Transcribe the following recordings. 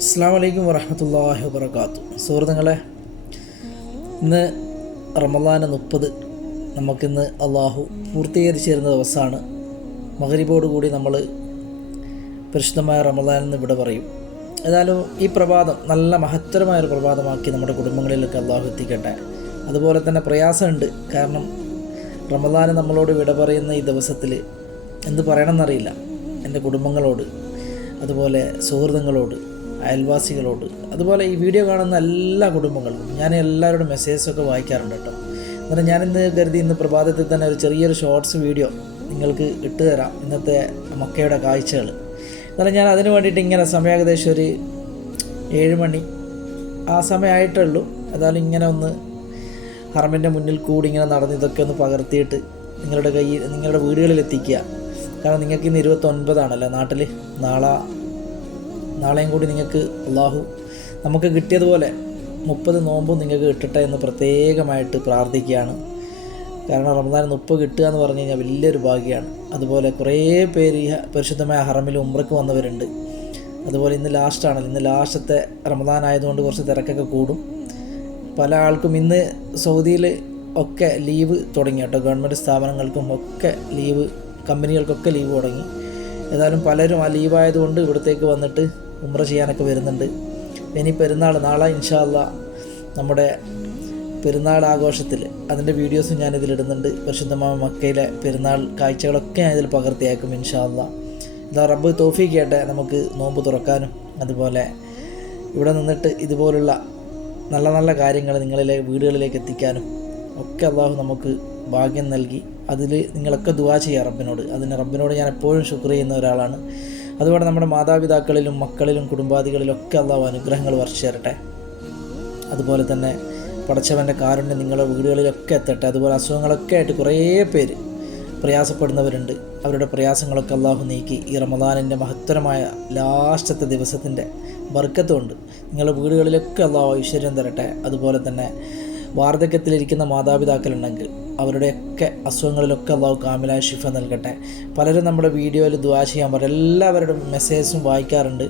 അസ്സാം വലൈക്കും വറഹമത്തല്ലാഹി വാത്തു സുഹൃത്തുക്കളെ ഇന്ന് റമദാന മുപ്പത് നമുക്കിന്ന് അള്ളാഹു പൂർത്തീകരിച്ചു തരുന്ന ദിവസമാണ്. മകരിബോട് കൂടി നമ്മൾ പരിശുദ്ധമായ റമദാൻ എന്ന് ഇവിടെ പറയും. ഏതായാലും ഈ പ്രഭാതം നല്ല മഹത്തരമായ ഒരു പ്രഭാതമാക്കി നമ്മുടെ കുടുംബങ്ങളിലൊക്കെ അള്ളാഹു എത്തിക്കട്ടെ. അതുപോലെ തന്നെ പ്രയാസമുണ്ട്. കാരണം റമദാന് നമ്മളോട് വിട പറയുന്ന ഈ ദിവസത്തിൽ എന്ത് പറയണമെന്നറിയില്ല. എന്റെ കുടുംബങ്ങളോട് അതുപോലെ സുഹൃത്തുക്കളോട്. അയൽവാസികളോട്. അതുപോലെ ഈ വീഡിയോ കാണുന്ന എല്ലാ കുടുംബങ്ങൾക്കും ഞാൻ എല്ലാവരുടെ മെസ്സേജസൊക്കെ വായിക്കാറുണ്ട് കേട്ടോ. എന്നാൽ ഞാനിന്ന് കരുതി ഇന്ന് പ്രഭാതത്തിൽ തന്നെ ഒരു ചെറിയൊരു ഷോർട്സ് വീഡിയോ നിങ്ങൾക്ക് ഇട്ടുതരാം ഇന്നത്തെ മക്കയുടെ കാഴ്ചകൾ എന്നാലും ഞാൻ അതിന് വേണ്ടിയിട്ട് ഇങ്ങനെ സമയം ഏകദേശം ഒരു ഏഴ് മണി. ആ സമയമായിട്ടേ ഉള്ളൂ ഇങ്ങനെ ഒന്ന് ഹറമിന്റെ മുന്നിൽ കൂടി ഇങ്ങനെ നടന്ന് ഇതൊക്കെ ഒന്ന് പകർത്തിയിട്ട് നിങ്ങളുടെ കയ്യിൽ നിങ്ങളുടെ വീടുകളിൽ എത്തിക്കുക കാരണം നിങ്ങൾക്ക് ഇന്ന് ഇരുപത്തൊൻപതാണല്ലോ നാട്ടിൽ നാളെ നാളെയും കൂടി നിങ്ങൾക്ക് അള്ളാഹു നമുക്ക് കിട്ടിയതുപോലെ മുപ്പത് നോമ്പും നിങ്ങൾക്ക് കിട്ടട്ടെ എന്ന് പ്രത്യേകമായിട്ട് പ്രാർത്ഥിക്കുകയാണ്. കാരണം റമദാൻ ഉപ്പ് കിട്ടുക എന്ന് പറഞ്ഞു കഴിഞ്ഞാൽ വലിയൊരു ഭാഗ്യമാണ്. അതുപോലെ കുറേ പേര് ഈ പരിശുദ്ധമായ ഹറമിൽ ഉമ്രക്ക് വന്നവരുണ്ട്. അതുപോലെ ഇന്ന് ലാസ്റ്റാണ് ഇന്ന് ലാസ്റ്റത്തെ റമദാൻ ആയതുകൊണ്ട് കുറച്ച് തിരക്കൊക്കെ കൂടും. പല ആൾക്കും ഇന്ന് സൗദിയിൽ ഒക്കെ ലീവ് തുടങ്ങി കേട്ടോ. ഗവൺമെന്റ് സ്ഥാപനങ്ങൾക്കും ഒക്കെ ലീവ് കമ്പനികൾക്കൊക്കെ ലീവ് തുടങ്ങി. ഏതായാലും പലരും ആ ലീവായതുകൊണ്ട് ഇവിടത്തേക്ക് വന്നിട്ട് ഉമ്ര ചെയ്യാനൊക്കെ വരുന്നുണ്ട്. ഇനി പെരുന്നാൾ നാളെ ഇൻഷാല്ല നമ്മുടെ പെരുന്നാൾ ആഘോഷത്തിൽ അതിന്റെ വീഡിയോസും ഞാൻ ഇതിലിടുന്നുണ്ട് പരിശുദ്ധമായ മക്കയിലെ പെരുന്നാൾ കാഴ്ചകളൊക്കെ ഞാൻ ഇതിൽ പകർത്തിയേക്കും ഇൻഷാല്ല ഇതാ റബ്ബ് തോഫിക്കേട്ടെ നമുക്ക് നോമ്പ് തുറക്കാനും അതുപോലെ ഇവിടെ നിന്നിട്ട് ഇതുപോലുള്ള നല്ല നല്ല കാര്യങ്ങൾ നിങ്ങളിലെ വീടുകളിലേക്ക് എത്തിക്കാനും ഒക്കെ അള്ളാഹു നമുക്ക് ഭാഗ്യം നൽകി. അതിൽ നിങ്ങളൊക്കെ ദുവാ ചെയ്യുക റബ്ബിനോട്. അതിന് റബ്ബിനോട് ഞാൻ എപ്പോഴും ശുക്ർ ചെയ്യുന്ന ഒരാളാണ്. അതുപോലെ നമ്മുടെ മാതാപിതാക്കളിലും മക്കളിലും കുടുംബാദികളിലും ഒക്കെ അള്ളാഹു അനുഗ്രഹങ്ങൾ വർഷിച്ചു അതുപോലെ തന്നെ പടച്ചവന്റെ കാരുണ്യം നിങ്ങളുടെ വീടുകളിലൊക്കെ എത്തട്ടെ. അതുപോലെ അസുഖങ്ങളൊക്കെ ആയിട്ട് കുറേ പേര് പ്രയാസപ്പെടുന്നവരുണ്ട്. അവരുടെ പ്രയാസങ്ങളൊക്കെ അള്ളാഹു നീക്കി. ഈ റമദാനിന്റെ മഹത്തരമായ ലാസ്റ്റത്തെ ദിവസത്തിന്റെ ബർക്കത്തുണ്ട്. നിങ്ങളുടെ വീടുകളിലൊക്കെ അള്ളാഹു ഐശ്വര്യം തരട്ടെ. അതുപോലെ തന്നെ വാർദ്ധക്യത്തിലിരിക്കുന്ന മാതാപിതാക്കളുണ്ടെങ്കിൽ അവരുടെയൊക്കെ അസുഖങ്ങളിലൊക്കെ അള്ളാഹു കാമിലായ ഷിഫ നൽകട്ടെ. പലരും നമ്മുടെ വീഡിയോയിൽ ദ്വാ ചെയ്യാൻ പറയും. എല്ലാവരുടെ മെസ്സേജസും വായിക്കാറുണ്ട്.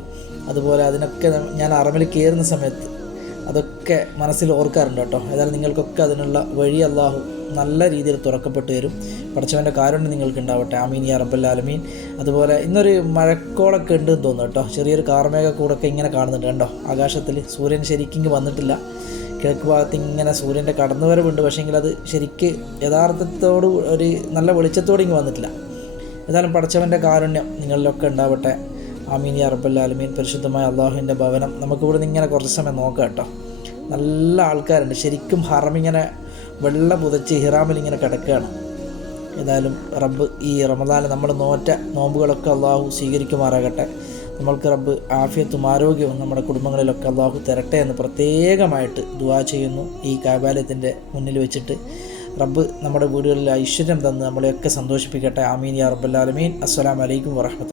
അതുപോലെ അതിനൊക്കെ ഞാൻ അറമിൽ കയറുന്ന സമയത്ത് അതൊക്കെ മനസ്സിൽ ഓർക്കാറുണ്ട് കേട്ടോ. ഏതായാലും നിങ്ങൾക്കൊക്കെ അതിനുള്ള വഴി അള്ളാഹു നല്ല രീതിയിൽ തുറക്കപ്പെട്ടു വരും പഠിച്ചവന്റെ കാരുണ്യം നിങ്ങൾക്ക് ഉണ്ടാവട്ടെ. ആമീൻ യാ ആലമീൻ. അതുപോലെ ഇന്നൊരു മഴക്കോളൊക്കെ ഉണ്ടെന്ന് തോന്നുന്നു കേട്ടോ. ചെറിയൊരു കാർമേഘ കൂടൊക്കെ ഇങ്ങനെ കാണുന്നുണ്ട് കണ്ടോ? ആകാശത്തിൽ സൂര്യൻ ശരിക്കും വന്നിട്ടില്ല. കിഴക്ക് ഭാഗത്ത് ഇങ്ങനെ സൂര്യന്റെ കടന്നുവരവുണ്ട്. പക്ഷേങ്കിൽ അത് ശരിക്ക് യഥാർത്ഥത്തോട് ഒരു നല്ല വെളിച്ചത്തോടെ ഇങ്ങ് വന്നിട്ടില്ല. ഏതായാലും പടച്ചവന്റെ കാരുണ്യം നിങ്ങളിലൊക്കെ ഉണ്ടാവട്ടെ. ആമീൻ യാ റബ്ബല്ലാലമീൻ പരിശുദ്ധമായ അള്ളാഹുവിന്റെ ഭവനം. നമുക്കിവിടെ നിന്ന് ഇങ്ങനെ കുറച്ച് സമയം നോക്കാം കേട്ടോ. നല്ല ആൾക്കാരുണ്ട്. ശരിക്കും ഹറമിങ്ങനെ വെള്ള പുതച്ച് ഹിറാമിൽ ഇങ്ങനെ കിടക്കുകയാണ്. ഏതായാലും റബ്ബ് ഈ റമദാൻ നമ്മൾ നോറ്റ നോമ്പുകളൊക്കെ അള്ളാഹു സ്വീകരിക്കുമാറാകട്ടെ. നമ്മൾക്ക് റബ്ബ് ആഫിയത്തും ആരോഗ്യവും നമ്മുടെ കുടുംബങ്ങളിലൊക്കെ അള്ളാഹു തരട്ടെ എന്ന് പ്രത്യേകമായിട്ട് ദുവാ ചെയ്യുന്നു. ഈ കാബാലയത്തിന്റെ മുന്നിൽ വെച്ചിട്ട് റബ്ബ് നമ്മുടെ വീടുകളിൽ ഐശ്വര്യം തന്ന് നമ്മളെയൊക്കെ സന്തോഷിപ്പിക്കട്ടെ. ആമീൻ യാ റബ്ബല്ലാലമീൻ അസ്സലാമലൈക്കും വറഹമത്ത്